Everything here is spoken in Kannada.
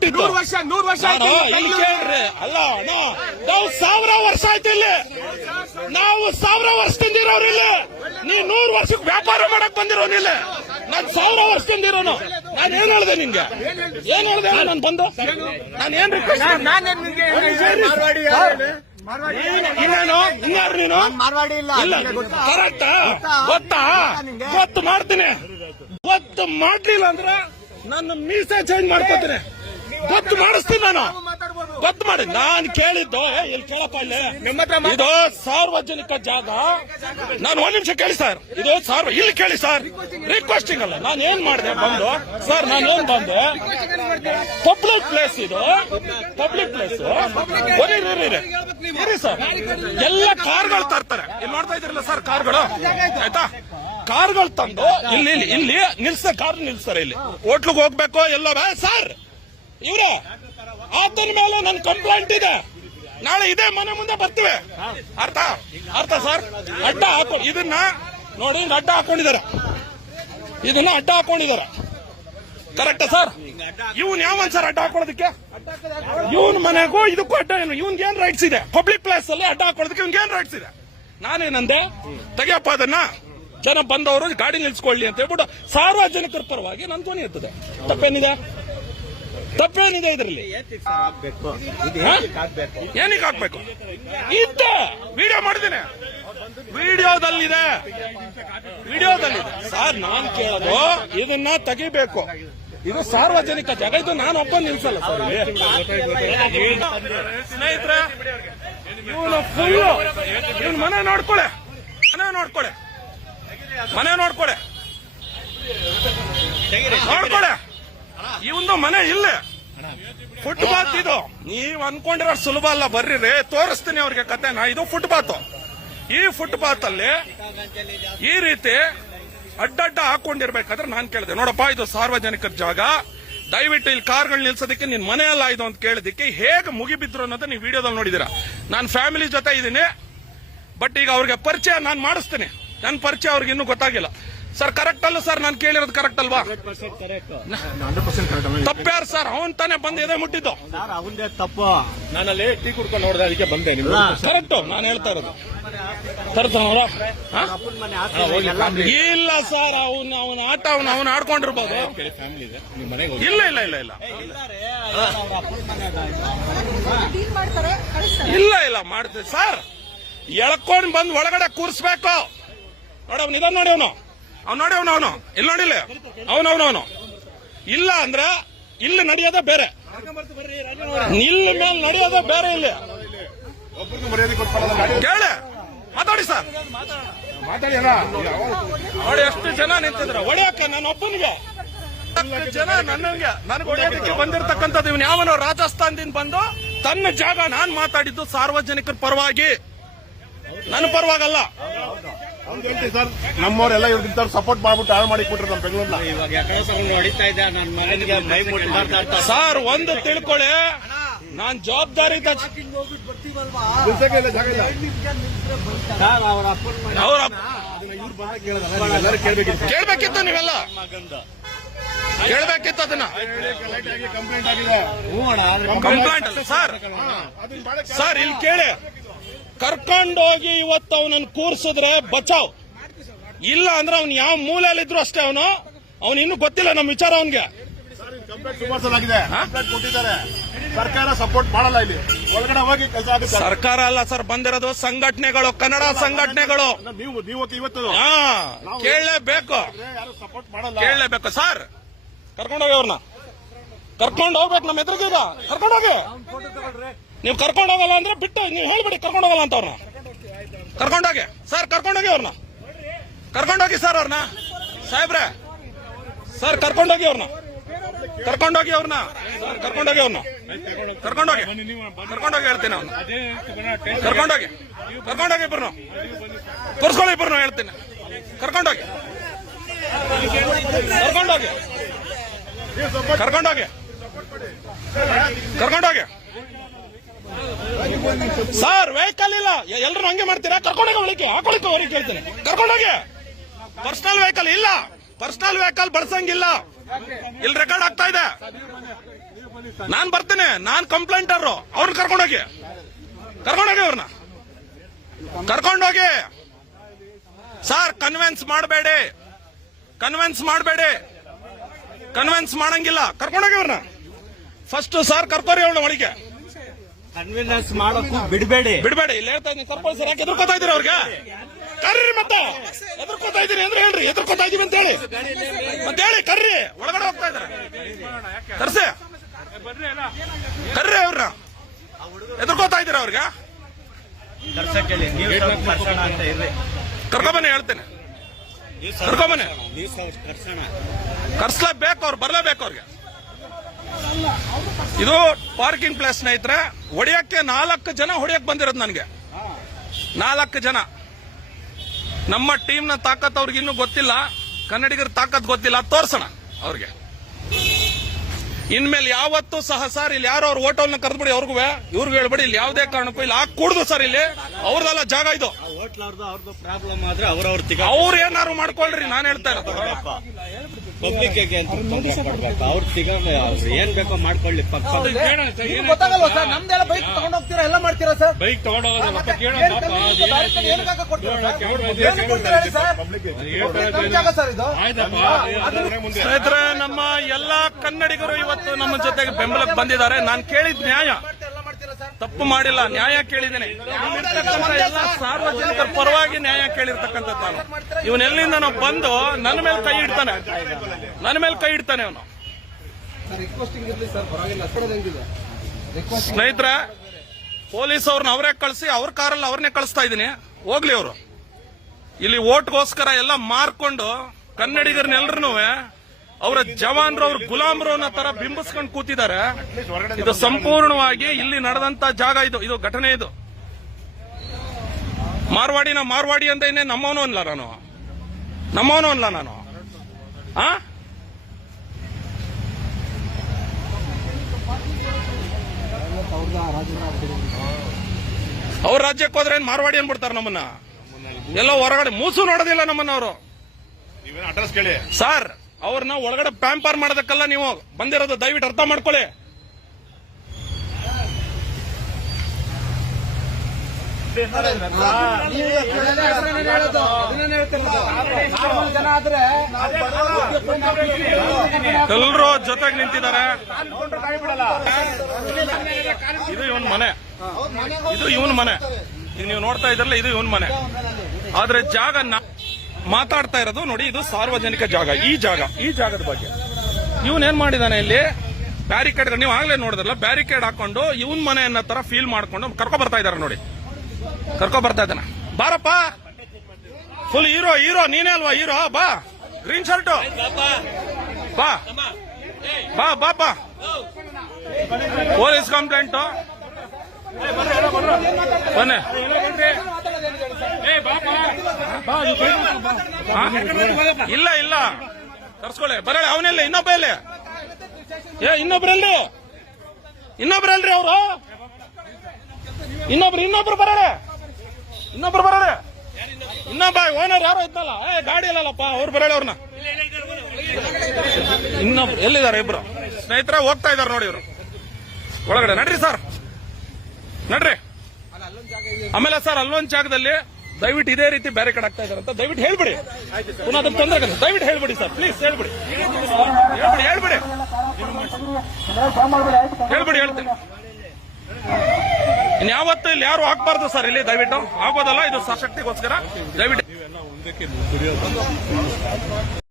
ಮುಟ್ಟಿತ್ತು. 100 ವರ್ಷ ಇಲ್ಲಿ ಕೇಳ್ರಿ. ಅಲ್ಲ ನಾವು 1000 ವರ್ಷ ಆಯ್ತು ಇಲ್ಲಿ. ನಾವು 1000 ವರ್ಷದಿಂದ ಇರೋರು ಇಲ್ಲಿ. ನೀ 100 ವರ್ಷಕ್ಕೆ ವ್ಯಾಪಾರ ಮಾಡಕ್ ಬಂದಿರೋನಿಲ್ಲ. ನಾನ್ 1000 ವರ್ಷದಿಂದ ಇರೋನು. ನಾನು ಏನ್ ಹೇಳ್ದೆ ನಿನ್ಗೆ? ಏನ್ ಹೇಳ್ದೆ ನಾನು ಬಂದು? ನಾನು ಏನ್ ರಿಕ್ವೆಸ್ಟ್ ಇನ್ನೇನು ಇನ್ಯಾರು ನೀನು ಇಲ್ಲ ಕರೆಕ್ಟಾ? ಗೊತ್ತು ಮಾಡ್ತೀನಿ. ಗೊತ್ತು ಮಾಡ್ಲಿಲ್ಲ ಅಂದ್ರೆ ನನ್ನ ಮೀಸೆ ಚೇಂಜ್ ಮಾಡ್ಕೋತೀನಿ. ಗೊತ್ತು ಮಾಡಿಸ್ತೀನಿ ನಾನು. ಗೊತ್ತು ಮಾಡಿ. ನಾನು ಕೇಳಿದ್ದು ಇಲ್ಲಿ ಕೇಳಪ್ಪ, ಇಲ್ಲಿ ಇದು ಸಾರ್ವಜನಿಕ ಜಾಗ. ನಾನು 1 ನಿಮಿಷ ಕೇಳಿ ಸರ್. ಇದು ಇಲ್ಲಿ ಕೇಳಿ ಸರ್. ರಿಕ್ವೆಸ್ಟಿಂಗ್ ಅಲ್ಲ. ನಾನು ಏನ್ ಮಾಡಿದೆ ಬಂದು ಸರ್? ನಾನು ಏನ್ ಬಂದೆ? ಪಬ್ಲಿಕ್ ಪ್ಲೇಸ್ ಇದು. ಪಬ್ಲಿಕ್ ಪ್ಲೇಸ್ ಇರಿ ಸರ್. ಎಲ್ಲ ಕಾರ್ಗಳು ತರ್ತಾರೆ. ಇಲ್ಲಿ ನೋಡ್ತಾ ಇದ್ರಲ್ಲ ಸರ್ ಕಾರ್ಗಳು, ಆಯ್ತಾ? ಕಾರ್ಗಳು ತಂದು ಇಲ್ಲಿ ಕಾರ್ ನಿಲ್ಸ್ತಾರೆ. ಇಲ್ಲಿ ಹೋಟ್ಲಿಗೆ ಹೋಗ್ಬೇಕು ಎಲ್ಲೋ ಸರ್. ಇವ್ರೆ ಆತನ ಮೇಲೆ ನನ್ನ ಕಂಪ್ಲೇಂಟ್ ಇದೆ. ನಾಳೆ ಇದೇ ಮನೆ ಮುಂದೆ ಬರ್ತೀವಿ. ಅರ್ಥ ಸರ್? ಅಡ್ಡ ಇದನ್ನ ನೋಡಿ, ಅಡ್ಡ ಹಾಕೊಂಡಿದ್ದಾರೆ. ಇದನ್ನ ಅಡ್ಡ ಹಾಕೊಂಡಿದ್ದಾರೆ. ಕರೆಕ್ಟಾ ಸರ್? ಇವನ್ ಯಾವನ್ ಸರ್ ಅಡ್ಡ ಹಾಕೊಳ್ಳೋದಕ್ಕೆ? ಇವನ್ ಮನೆಗೂ ಇದಕ್ಕೂ ಅಡ್ಡ ಏನು? ಇವನ್ಗೆ ಏನ್ ರೈಟ್ಸ್ ಇದೆ? ಪಬ್ಲಿಕ್ ಪ್ಲೇಸ್ ಅಲ್ಲಿ ಅಡ್ಡ ಹಾಕೊಳ್ಳೋದಕ್ಕೆ ಇವನ್ಗೆ ಏನ್ ರೈಟ್ಸ್ ಇದೆ? ನಾನೇನಂದೆ? ತೆಗಿಯಪ್ಪ ಅದನ್ನ. ಜನ ಬಂದವರು ಗಾಡಿ ನಿಲ್ಸ್ಕೊಳ್ಳಿ ಅಂತ ಹೇಳ್ಬಿಟ್ಟು ಸಾರ್ವಜನಿಕರ ಪರವಾಗಿ ನನ್ನ ಧ್ವನಿ ಇರ್ತದೆ. ತಪ್ಪೇನಿದೆ ಇದರಲ್ಲಿ? ಏನಕ್ಕೆ ಹಾಕ್ಬೇಕು? ಇದ್ದೆ ವಿಡಿಯೋ ಮಾಡಿದ್ದೇನೆ. ವಿಡಿಯೋದಲ್ಲಿದೆ ಸರ್. ನಾನು ಕೇಳೋದು ಇದನ್ನ ತೆಗಿಬೇಕು. ಇದು ಸಾರ್ವಜನಿಕ ಜಾಗ. ಇದು ನಾನು ಒಬ್ಬ ನಿಲ್ಸಲ್ಲ ಸರ್. ಸ್ನೇಹಿತರೆ, ಇವನು ಫುಲ್ಲು ಇವನ್ ಮನೆ ನೋಡ್ಕೊಳೆ. ಇವಂದು ಮನೆ ಇಲ್ಲೇ ಫುಟ್ಪಾತ್. ಇದು ನೀವ್ ಅನ್ಕೊಂಡಿರೋ ಸುಲಭ ಅಲ್ಲ. ಬರ್ರಿ ತೋರಿಸ್ತೀನಿ ಅವ್ರಿಗೆ ಕತೆನ. ಇದು ಫುಟ್ಪಾತ್. ಈ ಫುಟ್ಪಾತ್ ಅಲ್ಲಿ ಈ ರೀತಿ ಅಡ್ಡಡ್ಡ ಹಾಕೊಂಡಿರ್ಬೇಕಾದ್ರೆ ನಾನು ಕೇಳಿದೆ, ನೋಡಪ್ಪ ಇದು ಸಾರ್ವಜನಿಕರ ಜಾಗ, ದಯವಿಟ್ಟು ಇಲ್ಲಿ ಕಾರ್ಗಳು ನಿಲ್ಸೋದಕ್ಕೆ ನಿನ್ ಮನೆ ಅಲ್ಲ ಇದು ಅಂತ ಕೇಳಿದಕ್ಕೆ ಹೇಗೆ ಮುಗಿಬಿದ್ರು ಅನ್ನೋದು ನೀವು ವಿಡಿಯೋದಲ್ಲಿ ನೋಡಿದೀರಾ. ನಾನು ಫ್ಯಾಮಿಲಿ ಜೊತೆ ಇದ್ದೀನಿ. ಬಟ್ ಈಗ ಅವ್ರಿಗೆ ಪರಿಚಯ ನಾನು ಮಾಡಿಸ್ತೀನಿ. ನನ್ನ ಪರಿಚಯ ಅವ್ರಿಗೆ ಇನ್ನೂ ಗೊತ್ತಾಗಿಲ್ಲ ಸರ್. ಕರೆಕ್ಟ್ ಅಲ್ಲ ಸರ್? ನಾನು ಕೇಳಿರೋದು ಕರೆಕ್ಟ್ ಅಲ್ವಾ? ತಪ್ಪ್ಯಾರು ಸರ್? ಅವನ್ ತಾನೇ ಬಂದು ಎದೆ ಮುಟ್ಟಿದ್ದು. ಅವಂದೇ ತಪ್ಪು. ನಾನಲ್ಲಿ ಟೀ ಕುಡ್ಕೊಂಡು ನೋಡಿದೆ, ಅದಕ್ಕೆ ಬಂದೆ. ಕರೆಕ್ಟ್ ನಾನು ಹೇಳ್ತಾ ಇರೋದು. ಇಲ್ಲ ಸರ್, ಅವನ ಆಟ ಅವನು ಆಡ್ಕೊಂಡಿರ್ಬೋದು. ಇಲ್ಲ ಮಾಡ್ತೀವಿ ಸರ್. ಎಳ್ಕೊಂಡ್ ಬಂದು ಒಳಗಡೆ ಕೂರಿಸ್ಬೇಕು. ನೋಡಿ ಅವನು ಇದನ್ನ ನೋಡಿ, ಅವನು ಇಲ್ಲಿ ನೋಡಿಲ್ಲ. ಅವನು ಇಲ್ಲ ಅಂದ್ರೆ ಇಲ್ಲಿ ನಡೆಯೋದೇ ಬೇರೆ, ಇಲ್ಲಿ ಮೇಲೆ ನಡೆಯೋದೇ ಬೇರೆ. ಇಲ್ಲಿ ಕೇಳಿ ಮಾತಾಡಿ ಸರ್. ನೋಡಿ ಎಷ್ಟು ಜನ ನಿಂತಿದ್ರು ಹೊಡೆಯಕ್ಕೆ. ನಾನು ಒಬ್ಬನಿಗೆ ಜನ ನನಗೆ ಹೊಡೆಯೋದಕ್ಕೆ ಬಂದಿರತಕ್ಕಂಥದ್ದು. ಇವನು ಯಾವನೋ ರಾಜಸ್ಥಾನದಿಂದ ಬಂದು ತನ್ನ ಜಾಗ. ನಾನು ಮಾತಾಡಿದ್ದು ಸಾರ್ವಜನಿಕರ ಪರವಾಗಿ, ನನ್ನ ಪರವಾಗಲ್ಲ. ನಮ್ಮವರೆಲ್ಲ ಇವ್ರಿಗೆ ಸಪೋರ್ಟ್ ಮಾಡ್ಬಿಟ್ಟು ಹಾಳು ಮಾಡಿ ಕೊಟ್ರು ನಮ್ಮ ಬೆಂಗಳೂರ್ನ. ಸರ್ ಒಂದು ತಿಳ್ಕೊಳ್ಳಿ, ನಾನ್ ಜವಾಬ್ದಾರಿ ಕೇಳ್ಬೇಕಿತ್ತು. ನೀವೆಲ್ಲ ಕೇಳ್ಬೇಕಿತ್ತು ಅದನ್ನ. ಕಂಪ್ಲೇಂಟ್ ಸರ್ ಇಲ್ಲಿ ಕೇಳಿ. ಕರ್ಕೊಂಡೋಗಿ ಇವತ್ತು ಅವನನ್ನು ಕೂರ್ಸಿದ್ರೆ ಬಚಾವ್. ಇಲ್ಲ ಅಂದ್ರೆ ಅವ್ನು ಯಾವ ಮೂಲೆಯಲ್ಲಿದ್ರು ಅಷ್ಟೇ. ಅವನು ಇನ್ನೂ ಗೊತ್ತಿಲ್ಲ ನಮ್ಮ ವಿಚಾರ ಅವನ್ಗೆ. ಸರ್ಕಾರ ಸಪೋರ್ಟ್ ಮಾಡಲ್ಲ. ಇಲ್ಲಿ ಒಳಗಡೆ ಹೋಗಿ ಕೆಲಸ ಆಗುತ್ತೆ. ಸರ್ಕಾರ ಅಲ್ಲ ಸರ್ ಬಂದಿರೋದು, ಸಂಘಟನೆಗಳು, ಕನ್ನಡ ಸಂಘಟನೆಗಳು. ನೀವು ಇವತ್ತು ಕೇಳಲೇಬೇಕು, ಸಪೋರ್ಟ್ ಮಾಡಲ್ಲ. ಕೇಳಲೇಬೇಕು ಸರ್. ಕರ್ಕೊಂಡೋಗಿ ಅವ್ರನ್ನ ಕರ್ಕೊಂಡು ಹೋಗ್ಬೇಕು. ನಮ್ಮ ಎದುರುಗೀಗ ಕರ್ಕೊಂಡೋಗಿ. ನೀವು ಕರ್ಕೊಂಡು ಹೋಗಲ್ಲ ಅಂದ್ರೆ ಬಿಟ್ಟು ನೀವು ಹೇಳ್ಬಿಡಿ ಕರ್ಕೊಂಡು ಹೋಗಲ್ಲ ಅಂತ. ಅವ್ರನ್ನ ಕರ್ಕೊಂಡೋಗಿ ಸರ್. ಕರ್ಕೊಂಡೋಗಿ ಅವ್ರನ್ನ ಕರ್ಕೊಂಡೋಗಿ ಸರ್. ಅವ್ರನ್ನ ಸಾಹೇಬ್ರೆ ಸರ್ ಕರ್ಕೊಂಡೋಗಿ ಅವ್ರನ್ನ ಕರ್ಕೊಂಡೋಗಿ ಹೇಳ್ತೀನಿ. ಅವ್ನು ಕರ್ಕೊಂಡೋಗಿ ಇಬ್ಬರು ಕೂರ್ಸ್ಕೊಳ್ಳಿ. ಇಬ್ಬರು ಹೇಳ್ತೀನಿ. ಕರ್ಕೊಂಡೋಗಿ ಸರ್. ವೆಹಿಕಲ್ ಇಲ್ಲ, ಎಲ್ಲರೂ ಹಂಗೆ ಮಾಡ್ತೀರಾ? ಕರ್ಕೊಂಡೋಗಿ ಒಳಗೆ ಹಾಕೊಳಿಕೆ ಅವ್ರಿಗೆ ಕೇಳ್ತೀನಿ. ಕರ್ಕೊಂಡೋಗಿ. ಪರ್ಸನಲ್ ವೆಹಿಕಲ್ ಇಲ್ಲ, ಪರ್ಸನಲ್ ವೆಹಿಕಲ್ ಬಳಸಂಗಿಲ್ಲ. ಇಲ್ಲಿ ರೆಕಾರ್ಡ್ ಆಗ್ತಾ ಇದೆ. ನಾನ್ ಬರ್ತೀನಿ, ನಾನ್ ಕಂಪ್ಲೇಂಟರ್. ಅವ್ರನ್ನ ಕರ್ಕೊಂಡೋಗಿ ಅವ್ರನ್ನ ಕರ್ಕೊಂಡೋಗಿ. ಸರ್ ಕನ್ವಿನ್ಸ್ ಮಾಡಂಗಿಲ್ಲ. ಕರ್ಕೊಂಡೋಗಿ ಅವ್ರನ್ನ ಫಸ್ಟ್. ಸರ್ ಕರ್ಕೋರಿ ಅವ್ರನ್ನ ಒಳಗೆ. ಕನ್ವಿನ್ಸ್ ಮಾಡೋಕ್ಕೂ ಬಿಡಬೇಡಿ. ಇಲ್ಲಿ ಹೇಳ್ತಾ ಇದ್ದೀನಿ, ಕರ್ಕೊಳ್ಳಿ ಸರ್. ಯಾಕೆ ಎದುರ್ಕೋತಾ ಇದ್ದೀರಿ ಅವ್ರಿಗೆ? ಕರ್ರಿ ಮತ್ತೆ. ಎದುರ್ಕೋತಾ ಇದ್ದೀನಿ ಅಂದ್ರೆ ಹೇಳ್ರಿ, ಎದುರ್ಕೋತಾ ಇದೀವಿ ಅಂತ ಹೇಳಿ ಕರ್ರಿ. ಒಳಗಡೆ ಹೋಗ್ತಾ ಇದಾರೆ, ಕರ್ಸಿ. ಕರ್ರಿ ಅವ್ರನ್ನ. ಎದುರ್ಕೋತಾ ಇದ್ದೀರ ಅವ್ರಿಗೆ? ಕರ್ಕೊಬನ್ನಿ, ಹೇಳ್ತೇನೆ. ಕರ್ಕೊಬನ್ನಿ. ಕರ್ಸ್ಲೇಬೇಕು, ಅವ್ರು ಬರ್ಲೇಬೇಕು ಅವ್ರಿಗೆ. ಇದು ಪಾರ್ಕಿಂಗ್ ಪ್ಲೇಸ್ ಸ್ನೇಹಿತರೆ. ಹೊಡಿಯಕ್ಕೆ 4 ಜನ ಹೊಡಿಯಕ್ಕೆ ಬಂದಿರೋದು ನನಗೆ. 4 ಜನ. ನಮ್ಮ ಟೀಮ್ನ ತಾಕತ್ ಅವ್ರಿಗೆ ಇನ್ನೂ ಗೊತ್ತಿಲ್ಲ, ಕನ್ನಡಿಗರ ತಾಕತ್ ಗೊತ್ತಿಲ್ಲ. ತೋರ್ಸೋಣ ಅವ್ರಿಗೆ. ಇನ್ಮೇಲೆ ಯಾವತ್ತೂ ಸಹ ಸರ್ ಇಲ್ಲಿ ಯಾರು ಅವ್ರ ಹೋಟೆಲ್ನ ಕರೆದ್ಬಿಡಿ, ಅವ್ರಿಗೂ ಇವ್ರಿಗೂ ಹೇಳ್ಬಿಡಿ, ಇಲ್ಲಿ ಯಾವುದೇ ಕಾರಣಕ್ಕೂ ಇಲ್ಲಿ ಹಾಕೂಡ್ದು ಸರ್. ಇಲ್ಲಿ ಅವ್ರದಲ್ಲ ಜಾಗ ಇದು. ಅವ್ರದ್ದು ಪ್ರಾಬ್ಲಮ್ ಆದ್ರೆ ಅವ್ರು ಏನಾರು ಮಾಡ್ಕೊಳ್ರಿ, ನಾನು ಹೇಳ್ತಾ ಇರೋದು. ಪಬ್ಲಿಕ್ ಅವ್ರು ಏನ್ ಬೇಕೋ ಮಾಡ್ಕೊಳ್ಳಿ. ಗೊತ್ತಾಗಲ್ವಾ ಸರ್? ನಮ್ದೆಲ್ಲ ಬೈಕ್ ತಗೊಂಡ್ ಹೋಗ್ತೀರಾ, ಎಲ್ಲ ಮಾಡ್ತೀರಾ ಸರ್? ಬೈಕ್ ಸ್ನೇಹಿತರೆ, ನಮ್ಮ ಎಲ್ಲಾ ಕನ್ನಡಿಗರು ಇವತ್ತು ನಮ್ಮ ಜೊತೆಗೆ ಬೆಂಬಲಕ್ಕೆ ಬಂದಿದ್ದಾರೆ. ನಾನು ಕೇಳಿದ ನ್ಯಾಯ, ತಪ್ಪು ಮಾಡಿಲ್ಲ, ನ್ಯಾಯ ಕೇಳಿದ್ದೇನೆ. ಎಲ್ಲ ಸಾರ್ವಜನಿಕರ ಪರವಾಗಿ ನ್ಯಾಯ ಕೇಳಿರ್ತಕ್ಕಂಥದ್ದು ನಾನು. ಇವನೆಲ್ಲಿಂದ ನಾವು ಬಂದು ನನ್ನ ಮೇಲೆ ಕೈ ಇಡ್ತಾನೆ ಅವನು. ಸ್ನೇಹಿತರೆ, ಪೊಲೀಸ್ ಅವ್ರನ್ನ ಅವರೇ ಕಳಿಸಿ, ಅವ್ರ ಕಾರಲ್ಲಿ ಅವ್ರನ್ನೇ ಕಳಿಸ್ತಾ ಇದ್ದೀನಿ. ಹೋಗ್ಲಿ ಅವರು. ಇಲ್ಲಿ ಓಟ್ಗೋಸ್ಕರ ಎಲ್ಲ ಮಾರ್ಕೊಂಡು ಕನ್ನಡಿಗರನ್ನೆಲ್ಲರೂ ಅವರ ಜವಾನ್ರು, ಅವ್ರ ಗುಲಾಮರು ಅನ್ನೋ ತರ ಬಿಂಬಿಸ್ಕೊಂಡು ಕೂತಿದ್ದಾರೆ. ಇದು ಸಂಪೂರ್ಣವಾಗಿ ಇಲ್ಲಿ ನಡೆದಂತ ಜಾಗ. ಇದು ಘಟನೆ. ಇದು ಮಾರ್ವಾಡಿ ಅಂತ ಇನ್ನೇ ನಮ್ಮವನು ಅಲ್ಲ ನಾನು. ಅವ್ರ ರಾಜ್ಯಕ್ಕೆ ಹೋದ್ರೆ ಏನ್ ಮಾರ್ವಾಡಿ ಅನ್ಬಿಡ್ತಾರೆ ನಮ್ಮನ್ನ. ಎಲ್ಲೋ ಹೊರಗಡೆ ಮೂಸು ನೋಡೋದಿಲ್ಲ ನಮ್ಮನ್ನ ಅವರು. ಅಡ್ರೆಸ್ ಕೇಳಿ ಸರ್. ಅವ್ರನ್ನ ಒಳಗಡೆ ಪ್ಯಾಂಪರ್ ಮಾಡೋದಕ್ಕಲ್ಲ ನೀವು ಬಂದಿರೋದು, ದಯವಿಟ್ಟು ಅರ್ಥ ಮಾಡ್ಕೊಳ್ಳಿ. ಎಲ್ಲರೂ ಜೊತೆಗೆ ನಿಂತಿದ್ದಾರೆ. ಇದು ಇವನ್ ಮನೆ. ಈಗ ನೀವು ನೋಡ್ತಾ ಇದ್ರಲ್ಲ, ಇದು ಇವನ್ ಮನೆ. ಆದ್ರೆ ಜಾಗ ಮಾತಾಡ್ತಾ ಇರೋದು ನೋಡಿ, ಇದು ಸಾರ್ವಜನಿಕ ಜಾಗ. ಈ ಜಾಗದ ಬಗ್ಗೆ ಇವನ್ ಮಾಡಿದಾನೆ ಇಲ್ಲಿ ಬ್ಯಾರಿಕೇಡ್. ನೀವು ಆಗ್ಲೇ ನೋಡಿದ್ರಲ್ಲ, ಬ್ಯಾರಿಕೇಡ್ ಹಾಕೊಂಡು ಇವನ್ ಮನೆ ಅನ್ನೋ ತರ ಫೀಲ್ ಮಾಡ್ಕೊಂಡು ಕರ್ಕೊ ಬರ್ತಾ ಇದಾರೆ ನೋಡಿ. ಬಾರಪ್ಪ, ಫುಲ್ ಹೀರೋ ನೀನೇ ಅಲ್ವಾ ಹೀರೋ? ಬಾ, ಗ್ರೀನ್ ಶರ್ಟ್ ಬಾ. ಪೊಲೀಸ್ ಕಂಪ್ಲೇಂಟ್ ಬನ್ನಿ. ಇಲ್ಲ ತರ್ಸ್ಕೊಳ್ಳಿ. ಬರಲಿ ಅವನೆಲ್ಲ. ಇನ್ನೊಬ್ಬರಲ್ಲಿ ಅವರು. ಇನ್ನೊಬ್ರು ಬರಡೆ. ಇನ್ನೊಬ್ಬ ಓನರ್ ಯಾರೋ ಇದ್ದಲ್ಲ, ಗಾಡಿ ಇಲ್ಲಲ್ಲಪ್ಪ, ಅವ್ರು ಬರಡೆ. ಅವ್ರನ್ನ ಎಲ್ಲಿದ್ದಾರೆ ಇಬ್ರು ಸ್ನೇಹಿತರ? ಹೋಗ್ತಾ ಇದಾರೆ ನೋಡಿ ಇವರು ಒಳಗಡೆ. ನಡ್ರಿ ಸರ್, ನಡ್ರಿ. ಆಮೇಲೆ ಸರ್, ಅಲ್ಲೊಂದ್ ಜಾಗದಲ್ಲಿ ದಯವಿಟ್ಟು ಇದೇ ರೀತಿ ಬ್ಯಾರಿಕೇಡ್ ಆಗ್ತಾ ಇದಾರೆ ಅಂತ ದಯವಿಟ್ಟು ಹೇಳ್ಬಿಡಿ. ಪುನಃ ಅದಕ್ಕೆ ತೊಂದರೆ ಆಗುತ್ತೆ. ದಯವಿಟ್ಟು ಹೇಳ್ಬಿಡಿ ಸರ್, ಪ್ಲೀಸ್ ಹೇಳ್ಬಿಡಿ. ಹೇಳ್ತೀನಿ. ಇನ್ಯಾವತ್ತು ಇಲ್ಲಿ ಯಾರು ಹಾಕ್ಬಾರ್ದು ಸರ್. ಇಲ್ಲಿ ದಯವಿಟ್ಟು ಆಗೋದಲ್ಲ, ಇದು ಸಶಕ್ತಿಗೋಸ್ಕರ ದಯವಿಟ್ಟು